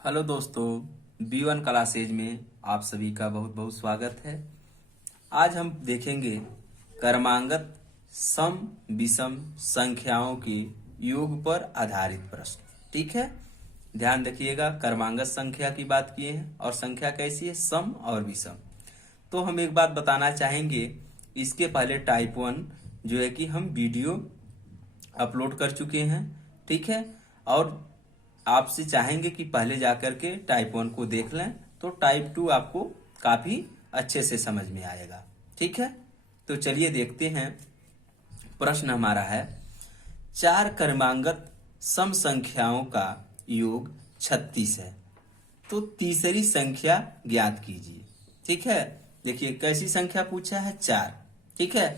Hello दोस्तों, B1 classes में आप सभी का बहुत बहुत स्वागत है। आज हम देखेंगे क्रमांगत सम विषम संख्याओं के योग पर आधारित प्रश्न। ठीक है, ध्यान रखिएगा। क्रमांगत संख्या की बात किए हैं और संख्या कैसी है, सम और विषम। तो हम एक बात बताना चाहेंगे, इसके पहले टाइप 1 जो है कि हम वीडियो अपलोड कर चुके हैं। ठीक है, और आपसे चाहेंगे कि पहले जाकर के टाइप 1 को देख लें, तो टाइप 2 आपको काफी अच्छे से समझ में आएगा। ठीक है, तो चलिए देखते हैं। प्रश्न हमारा है, चार क्रमांगत सम संख्याओं का योग 36 है, तो तीसरी संख्या ज्ञात कीजिए। ठीक है, देखिए कैसी संख्या पूछा है, चार। ठीक है,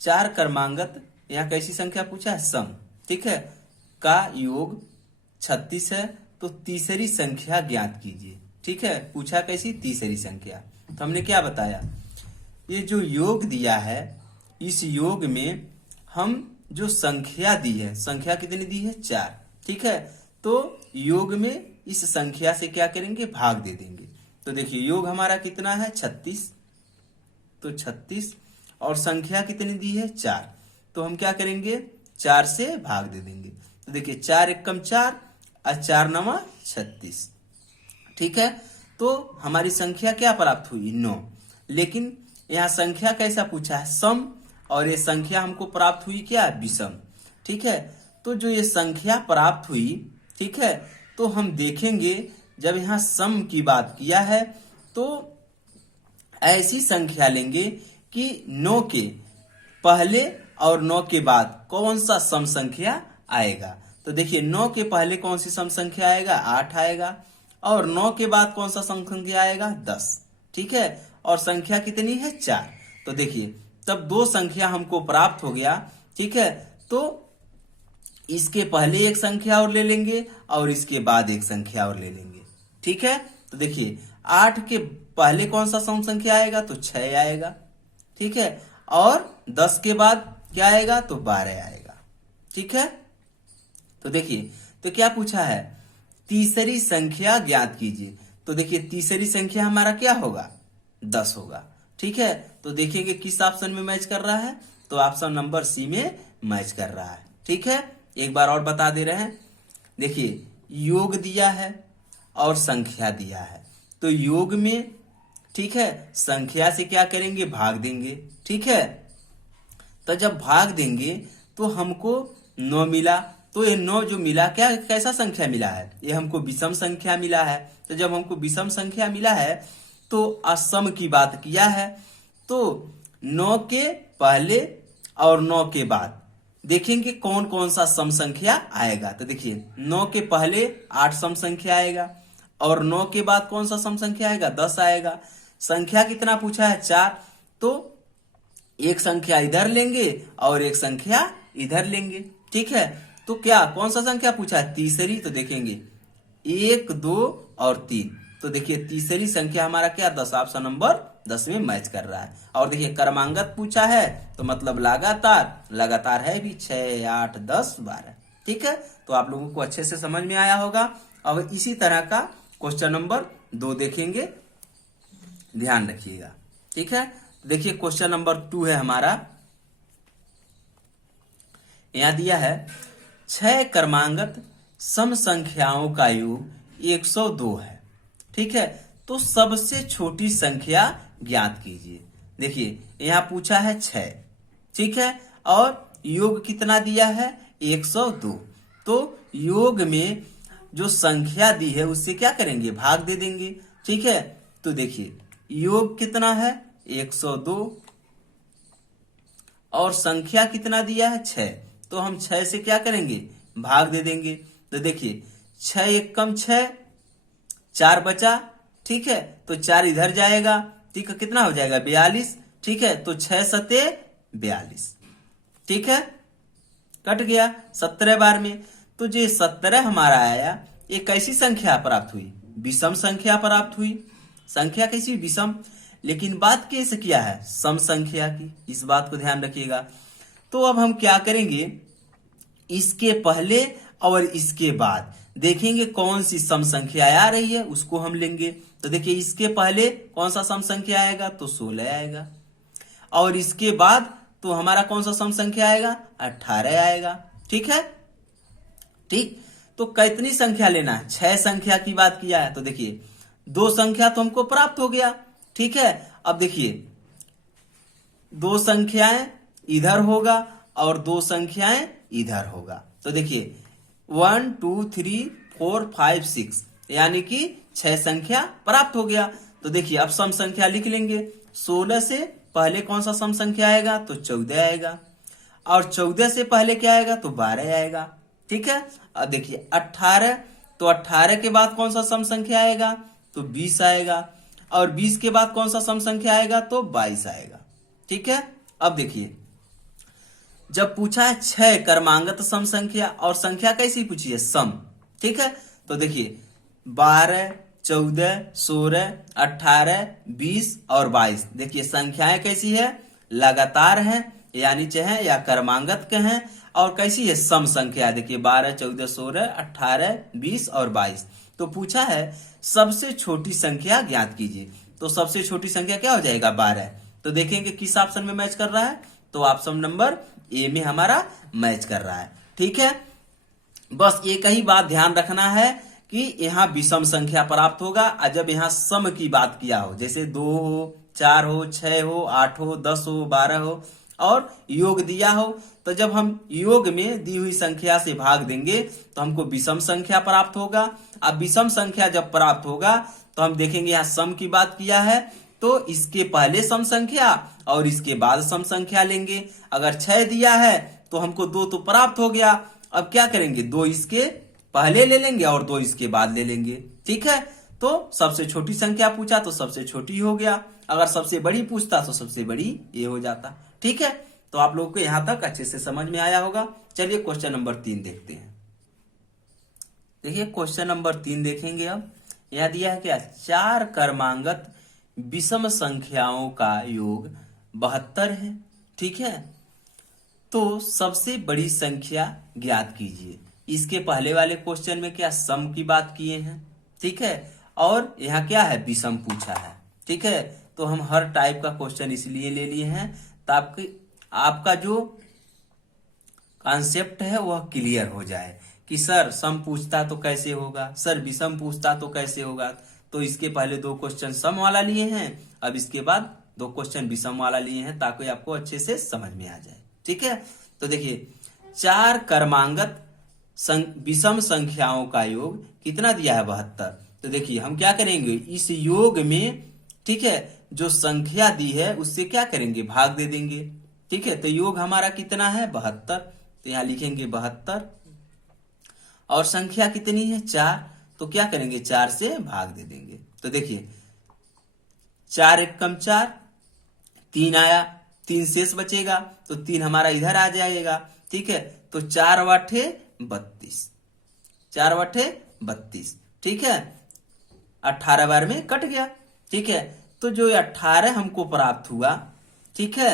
चार क्रमांगत, यहाँ कैसी संख्या पूछा है, सम। ठीक है, का योग 36 है, तो तीसरी संख्या ज्ञात कीजिए। ठीक है, पूछा कैसी, तीसरी संख्या। तो हमने क्या बताया, ये जो योग दिया है, इस योग में हम जो संख्या दी है, संख्या कितनी दी है, चार। ठीक है, तो योग में इस संख्या से क्या करेंगे, भाग दे देंगे। तो देखिए योग हमारा कितना है, 36, तो 36 और संख्या कितनी दी है, चार। तो हम क्या करेंगे, चार से भाग दे देंगे। तो देखिए 4 एकम 4 और 4 नवा 36। ठीक है, तो हमारी संख्या क्या प्राप्त हुई, 9। लेकिन यहाँ संख्या कैसा पूछा है, सम, और ये संख्या हमको प्राप्त हुई क्या, विषम। ठीक है, तो जो ये संख्या प्राप्त हुई, ठीक है, तो हम देखेंगे जब यहाँ सम की बात किया है, तो ऐसी संख्या लेंगे कि 9 के पहले और 9 के बाद कौन सा सम संख्या आएगा। तो देखिए 9 के पहले कौन सी सम संख्या आएगा, 8 आएगा, और 9 के बाद कौन सा सम संख्या आएगा, 10। ठीक है, और संख्या कितनी है, 4। तो देखिए तब दो संख्या हमको प्राप्त हो गया। ठीक है, तो इसके पहले एक संख्या और ले लेंगे और इसके बाद एक संख्या और ले लेंगे। ठीक है, तो देखिए 8 के पहले कौन सा सम संख्या आएगा, तो 6 आएगा। ठीक है, और 10 के बाद क्या आएगा, तो 12 आएगा। ठीक है, तो देखिए तो क्या पूछा है, तीसरी संख्या ज्ञात कीजिए। तो देखिए तीसरी संख्या हमारा क्या होगा, 10 होगा। ठीक है, तो देखिए किस ऑप्शन में मैच कर रहा है, तो ऑप्शन नंबर सी में मैच कर रहा है। ठीक है, एक बार और बता दे रहे हैं। देखिए योग दिया है और संख्या दिया है, तो योग में, ठीक है, संख्या से क्या करेंगे, भाग देंगे। ठीक है, तो जब भाग देंगे तो हमको 9 मिला। तो ये 9 जो मिला, क्या कैसा संख्या मिला है, ये हमको विषम संख्या मिला है। तो जब हमको विषम संख्या मिला है, तो असम की बात किया है, तो 9 के पहले और 9 के बाद देखेंगे कौन कौन सा सम संख्या आएगा। तो देखिए 9 के पहले 8 सम संख्या आएगा, और 9 के बाद कौन सा सम संख्या आएगा, 10 आएगा। संख्या कितना पूछा है, 4, तो एक संख्या इधर लेंगे और एक संख्या इधर लेंगे। ठीक है, तो क्या कौन सा संख्या पूछा है, तीसरी। तो देखेंगे 1, 2 और 3। तो देखिए तीसरी संख्या हमारा क्या, 10, ऑप्शन नंबर 10 में मैच कर रहा है। और देखिए क्रमांगत पूछा है, तो मतलब लगातार, लगातार है भी, 6, 8, 10, 12। ठीक है, तो आप लोगों को अच्छे से समझ में आया होगा। अब इसी तरह का क्वेश्चन नंबर 2 देखेंगे, ध्यान रखिएगा। ठीक है, देखिए क्वेश्चन नंबर 2 है हमारा, यहां दिया है 6 क्रमांगत सम संख्याओं का योग 102 है। ठीक है, तो सबसे छोटी संख्या ज्ञात कीजिए। देखिए यहां पूछा है 6, ठीक है, और योग कितना दिया है, 102। तो योग में जो संख्या दी है उससे क्या करेंगे, भाग दे देंगे। ठीक है, तो देखिए योग कितना है, 102, और संख्या कितना दिया है, 6। तो हम 6 से क्या करेंगे, भाग दे देंगे। तो देखिए 6 एकम 6, 4 बचा। ठीक है, तो 4 इधर जाएगा। ठीक है, कितना हो जाएगा, 42। ठीक है, तो 6 सते 42। ठीक है, कट गया 17 बार में। तो जो 17 हमारा आया, ये कैसी संख्या प्राप्त हुई, विषम संख्या प्राप्त हुई। संख्या कैसी, विषम। लेकिन बात कैसे किया है, सम संख्या की, इस बात को ध्यान रखिएगा। तो अब हम क्या करेंगे, इसके पहले और इसके बाद देखेंगे कौन सी सम संख्या आ रही है उसको हम लेंगे। तो देखिए इसके पहले कौन सा सम संख्या आएगा, तो 16 आएगा, और इसके बाद तो हमारा कौन सा सम संख्या आएगा, 18 आएगा। ठीक है, ठीक। तो कितनी संख्या लेना है, 6 संख्या की बात किया है। तो देखिए 2 संख्या तो हमको प्राप्त हो गया। ठीक है, अब देखिए 2 संख्याएं इधर होगा और 2 संख्याएं इधर होगा। तो देखिए 1 2 3 4 5 6 यानी कि 6 संख्या प्राप्त हो गया। तो देखिए अब सम संख्या लिख लेंगे। 16 से पहले कौन सा सम संख्या आएगा, तो 14 आएगा, और 14 से पहले क्या आएगा, तो 12 आएगा। ठीक है, अब देखिए 18, तो 18 के बाद कौन सा सम संख्या आएगा, तो 20 आएगा, और 20 के बाद कौन सा सम संख्या आएगा, तो 22 आएगा। ठीक है, अब देखिए जब पूछा है 6 क्रमांगत सम संख्या, और संख्या कैसी पूछी है, सम। ठीक है, तो देखिए 12 14 16 18 20 और 22, देखिए संख्याएं कैसी है, लगातार है, यानी चाहे या क्रमांगत के हैं, और कैसी है, सम संख्या। देखिए 12 14 16 18 20 और 22। तो पूछा है सबसे छोटी संख्या ज्ञात कीजिए। तो सबसे छोटी संख्या क्या हो जाएगा, 12। तो देखेंगे किस ऑप्शन में मैच कर रहा है, तो ऑप्शन नंबर ए में हमारा मैच कर रहा है। ठीक है, बस एक ही बात ध्यान रखना है कि यहाँ विषम संख्या प्राप्त होगा, और जब यहाँ सम की बात किया हो, जैसे 2 हो 4 हो 6 हो 8 हो 10 हो 12 हो और योग दिया हो, तो जब हम योग में दी हुई संख्या से भाग देंगे तो हमको विषम संख्या प्राप्त होगा। अब विषम संख्या जब प्राप्त होगा तो हम देखेंगे यहाँ सम की बात किया है, तो इसके पहले सम संख्या और इसके बाद सम संख्या लेंगे। अगर 6 दिया है तो हमको 2 तो प्राप्त हो गया, अब क्या करेंगे, 2 इसके पहले ले लेंगे और 2 इसके बाद ले लेंगे। ठीक है, तो सबसे छोटी संख्या पूछा तो सबसे छोटी हो गया, अगर सबसे बड़ी पूछता तो सबसे बड़ी ये हो जाता। ठीक है, तो आप लोगों को यहां तक अच्छे से समझ में आया होगा। चलिए क्वेश्चन नंबर 3 देखते हैं। देखिए क्वेश्चन नंबर 3 देखेंगे। अब यह दिया है क्या, 4 क्रमांगत विषम संख्याओं का योग 72 है। ठीक है, तो सबसे बड़ी संख्या ज्ञात कीजिए। इसके पहले वाले क्वेश्चन में क्या सम की बात किए हैं। ठीक है, और यहाँ क्या है, विषम पूछा है। ठीक है, तो हम हर टाइप का क्वेश्चन इसलिए ले लिए हैं ताकि आपका जो कॉन्सेप्ट है वह क्लियर हो जाए कि सर सम पूछता तो कैसे होगा, सर विषम पूछता तो कैसे होगा। तो इसके पहले 2 क्वेश्चन सम वाला लिए हैं, अब इसके बाद 2 क्वेश्चन विषम वाला लिए हैं ताकि आपको अच्छे से समझ में आ जाए। ठीक है, तो देखिए 4 क्रमांगत विषम संख्याओं का योग कितना दिया है, 72। तो देखिए हम क्या करेंगे, इस योग में ठीक है जो संख्या दी है उससे क्या करेंगे, भाग दे देंगे। ठीक है, तो योग हमारा कितना है, 72। तो यहां लिखेंगे 72, और संख्या कितनी है, 4, तो क्या करेंगे, 4 से भाग दे देंगे। तो देखिए 4 एक कम 4, 3 आया, 3 शेष बचेगा, तो 3 हमारा इधर आ जाएगा। ठीक है, तो 4 वाठे 32, 4 वाठे 32। ठीक है, 18 बार में कट गया। ठीक है, तो जो 18 हमको प्राप्त हुआ, ठीक है,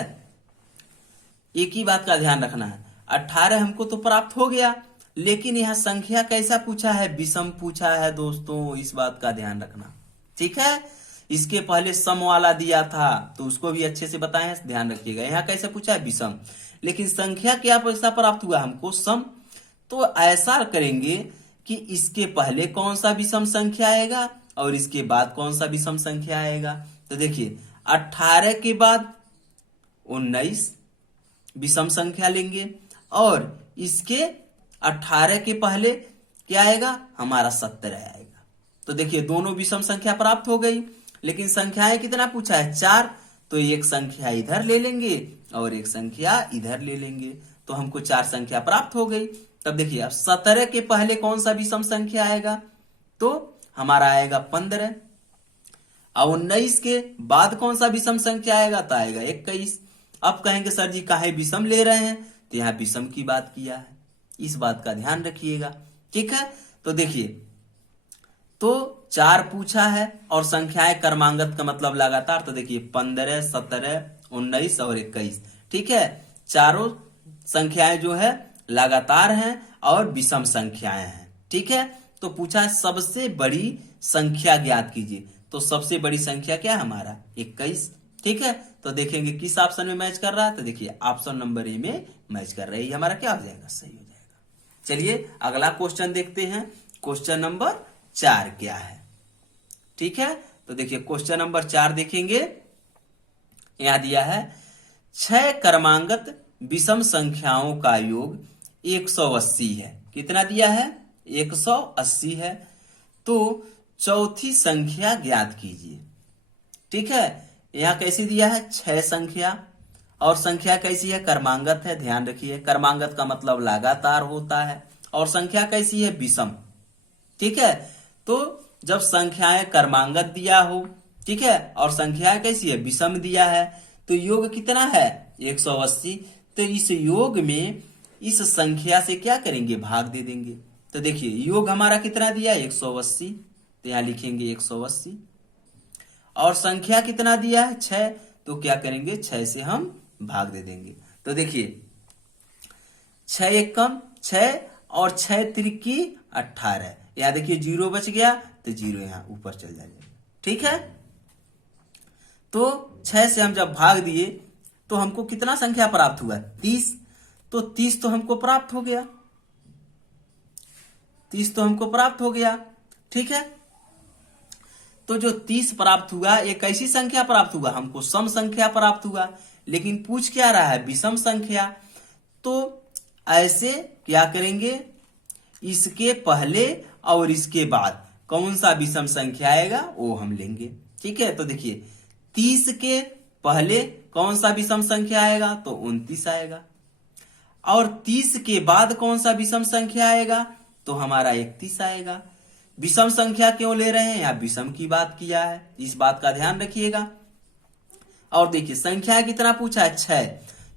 एक ही बात का ध्यान रखना है, 18 हमको तो प्राप्त हो गया, लेकिन यहां संख्या कैसा पूछा है, विषम पूछा है दोस्तों, इस बात का ध्यान रखना। ठीक है, इसके पहले सम वाला दिया था तो उसको भी अच्छे से बताएं, ध्यान रखिएगा। यहाँ कैसे पूछा है, विषम, लेकिन संख्या क्या पैसा प्राप्त हुआ हमको, सम। तो ऐसा करेंगे कि इसके पहले कौन सा विषम संख्या आएगा और इसके बाद कौन सा विषम संख्या आएगा। तो देखिए 18 के बाद 19 विषम संख्या लेंगे, और इसके 18 के पहले क्या आएगा, हमारा 70 आएगा। तो देखिए दोनों विषम संख्या प्राप्त हो गई, लेकिन संख्याएं कितना पूछा है, 4, तो एक संख्या इधर ले लेंगे और एक संख्या इधर ले लेंगे, तो हमको 4 संख्या प्राप्त हो गई। तब देखिए अब 17 के पहले कौन सा विषम संख्या आएगा, तो हमारा आएगा 15, और 19 के बाद कौन सा विषम संख्या आएगा, तो आएगा 21। अब कहेंगे सर जी काहे विषम ले रहे हैं, तो यहाँ विषम की बात किया है, इस बात का ध्यान रखिएगा। ठीक है, तो देखिए तो 4 पूछा है और संख्याएं क्रमांगत का मतलब लगातार, तो देखिए 15 17 19 और 21। ठीक है, चारों संख्याएं जो है लगातार हैं और विषम संख्याएं हैं। ठीक है, तो पूछा है सबसे बड़ी संख्या ज्ञात कीजिए। तो सबसे बड़ी संख्या क्या है हमारा 21। ठीक है, तो देखेंगे किस ऑप्शन में मैच कर रहा है। तो देखिए ऑप्शन नंबर ए में मैच कर रहा है, ये हमारा क्या हो जाएगा, सही हो जाएगा। चलिए अगला क्वेश्चन देखते हैं। क्वेश्चन नंबर 4 क्या है। ठीक है, तो देखिए क्वेश्चन नंबर 4 देखेंगे। यहां दिया है 6 क्रमांगत विषम संख्याओं का योग 180 है। कितना दिया है, 180 है। तो चौथी संख्या ज्ञात कीजिए। ठीक है, यहां कैसी दिया है 6 संख्या, और संख्या कैसी है, क्रमांगत है। ध्यान रखिए क्रमांगत का मतलब लगातार होता है, और संख्या कैसी है, विषम। ठीक है, तो जब संख्याएं क्रमांगत दिया हो, ठीक है, और संख्याएं कैसी है, विषम दिया है, तो योग कितना है 180। तो इस योग में इस संख्या से क्या करेंगे, भाग दे देंगे। तो देखिए योग हमारा कितना दिया है 180, तो यहां लिखेंगे 180, और संख्या कितना दिया है 6, तो क्या करेंगे 6 से हम भाग दे देंगे। तो देखिए 6 एकम 6 और 6 त्रिकी 18। यहां देखिए 0 बच गया, तो 0 यहां ऊपर चल जाएगा। ठीक है, तो 6 से हम जब भाग दिए तो हमको कितना संख्या प्राप्त हुआ, 30। तो 30 तो हमको प्राप्त हो गया, 30 तो हमको प्राप्त हो गया। ठीक है, तो जो 30 प्राप्त हुआ एक ऐसी संख्या प्राप्त हुआ, हमको सम संख्या प्राप्त हुआ, लेकिन पूछ क्या रहा है, विषम संख्या। तो ऐसे क्या करेंगे, इसके पहले और इसके बाद कौन सा विषम संख्या आएगा वो हम लेंगे। ठीक है, तो देखिए 30 के पहले कौन सा विषम संख्या आएगा, तो 29 आएगा, और 30 के बाद कौन सा विषम संख्या आएगा, तो हमारा 31 आएगा। विषम संख्या क्यों ले रहे हैं, यहाँ विषम की बात किया है, इस बात का ध्यान रखिएगा। और देखिए संख्या कितना पूछा है 6,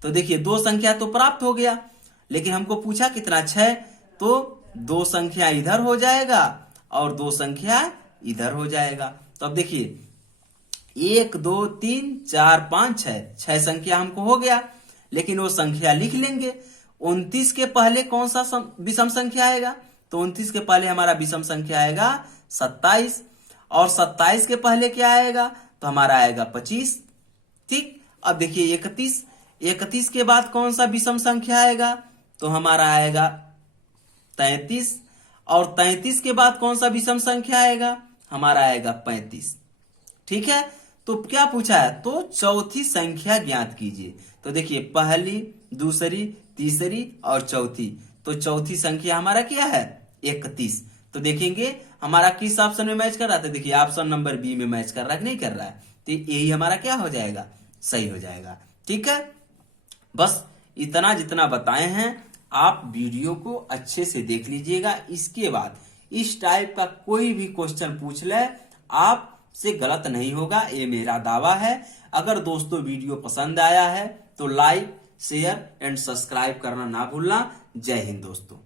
तो देखिए 2 संख्या तो प्राप्त हो गया, लेकिन हमको पूछा कितना 6, तो 2 संख्या इधर हो जाएगा और 2 संख्या इधर हो जाएगा। तो अब देखिए 1 2 3 4 5 6 संख्या हमको हो गया, लेकिन वो संख्या लिख लेंगे। 29 के पहले कौन सा विषम संख्या आएगा, तो 29 के पहले हमारा विषम संख्या आएगा 27, और 27 के पहले क्या आएगा, तो हमारा आएगा 25। ठीक, अब देखिए 31 के बाद कौन सा विषम संख्या आएगा, तो हमारा आएगा 33, और 33 के बाद कौन सा विषम संख्या आएगा, हमारा आएगा 35। ठीक है, तो क्या पूछा है, तो चौथी संख्या ज्ञात कीजिए। तो देखिए पहली, दूसरी, तीसरी और चौथी, तो चौथी संख्या हमारा क्या है 31। तो देखेंगे हमारा किस ऑप्शन में मैच कर रहा था, देखिए ऑप्शन नंबर बी में मैच कर रहा है, नहीं कर रहा है, तो यही हमारा क्या हो जाएगा, सही हो जाएगा। ठीक है, बस इतना जितना बताए हैं आप वीडियो को अच्छे से देख लीजिएगा। इसके बाद इस टाइप का कोई भी क्वेश्चन पूछ ले आप से गलत नहीं होगा, ये मेरा दावा है। अगर दोस्तों वीडियो पसंद आया है तो लाइक, शेयर एंड सब्सक्राइब करना ना भूलना। जय हिंद दोस्तों।